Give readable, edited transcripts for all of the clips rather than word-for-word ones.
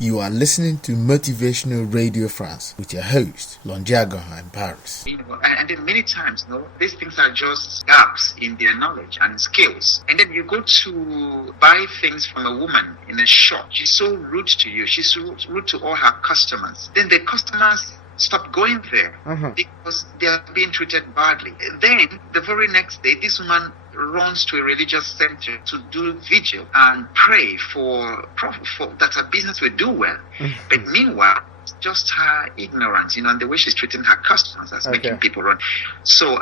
You are listening to Motivational Radio France with your host, Longiago in Paris. And then many times, these things are just gaps in their knowledge and skills. And then you go to buy things from a woman in a shop. She's so rude to you. She's so rude to all her customers. Then the customers stop going there because they are being treated badly. Then the very next day, this woman runs to a religious center to do vigil and pray for that her business will do well. But meanwhile, it's just her ignorance, and the way she's treating her customers that's making people run. So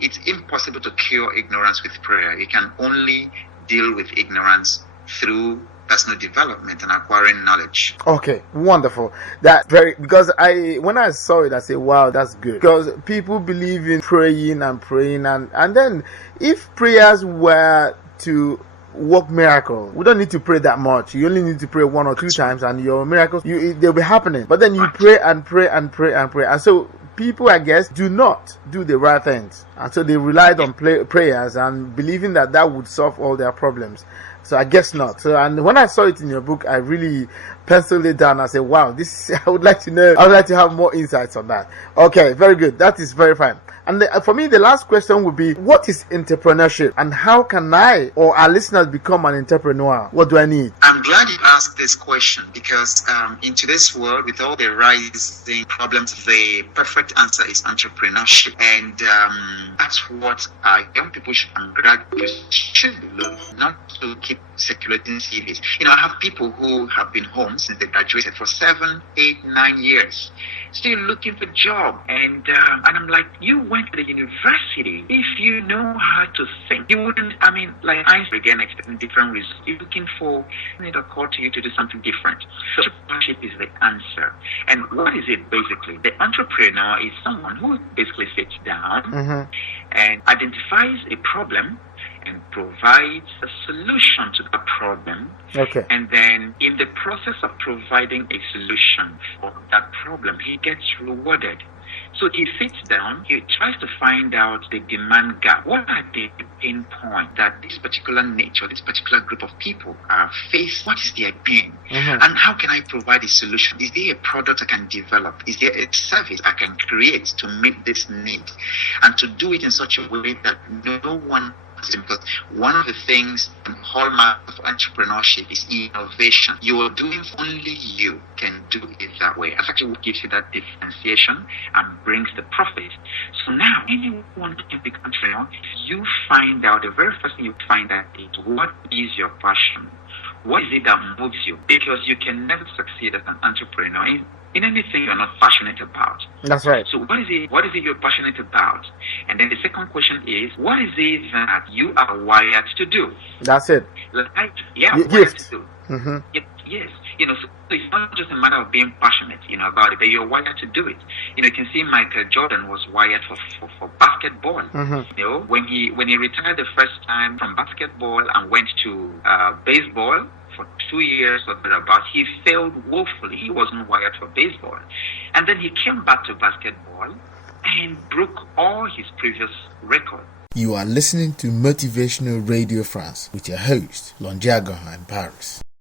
it's impossible to cure ignorance with prayer. You can only deal with ignorance through personal development and acquiring knowledge. Okay, wonderful. Because when I saw it, I said, wow, that's good. Because people believe in praying, and then if prayers were to work miracle, we don't need to pray that much. You only need to pray 1 or 2 times, and your miracles they'll be happening. But then you pray and pray and pray and pray, and so people, I guess, do not do the right things, and so they relied on prayers and believing that would solve all their problems. So I guess not. So, and when I saw it in your book, I really penciled it down. I said, wow, I would like to have more insights on that. Okay, very good. That is very fine. And for me, the last question would be, what is entrepreneurship and how can I or our listeners become an entrepreneur? What do I need? I'm glad you asked this question because in today's world, with all the rising problems, the perfect answer is entrepreneurship. And that's what young people and graduates should be looking, not to keep circulating CVs. I have people who have been home since they graduated for 7, 8, 9 years, still looking for a job. And I'm like, you went to the university. If you know how to think, you wouldn't, like Einstein again, expecting different results. You're looking for it occur to you to do something different. So entrepreneurship is the answer. And what is it basically? The entrepreneur is someone who basically sits down and identifies a problem and provides a solution to the problem. Okay. And then in the process of providing a solution for that problem, he gets rewarded. So he sits down, he tries to find out the demand gap. What are the pain points that this particular niche or this particular group of people are faced? What is their pain? And how can I provide a solution? Is there a product I can develop? Is there a service I can create to meet this need? And to do it in such a way that no one, because one of the things, the hallmark of entrepreneurship is innovation. You are doing only you can do it that way. That's actually what gives you that differentiation and brings the profit. So now, anyone can become entrepreneur. You find out, the very first thing you find out is what is your passion? What is it that moves you? Because you can never succeed as an entrepreneur in anything you're not passionate about. That's right. So what is it you're passionate about? And then the second question is, what is it that you are wired to do? That's it. Wired to do. Yes. So it's not just a matter of being passionate, about it, but you're wired to do it. You can see Michael Jordan was wired for basketball. When he retired the first time from basketball and went to baseball, for 2 years or thereabouts, he failed woefully. He wasn't wired for baseball. And then he came back to basketball and broke all his previous records. You are listening to Motivational Radio France with your host, Longiago in Paris.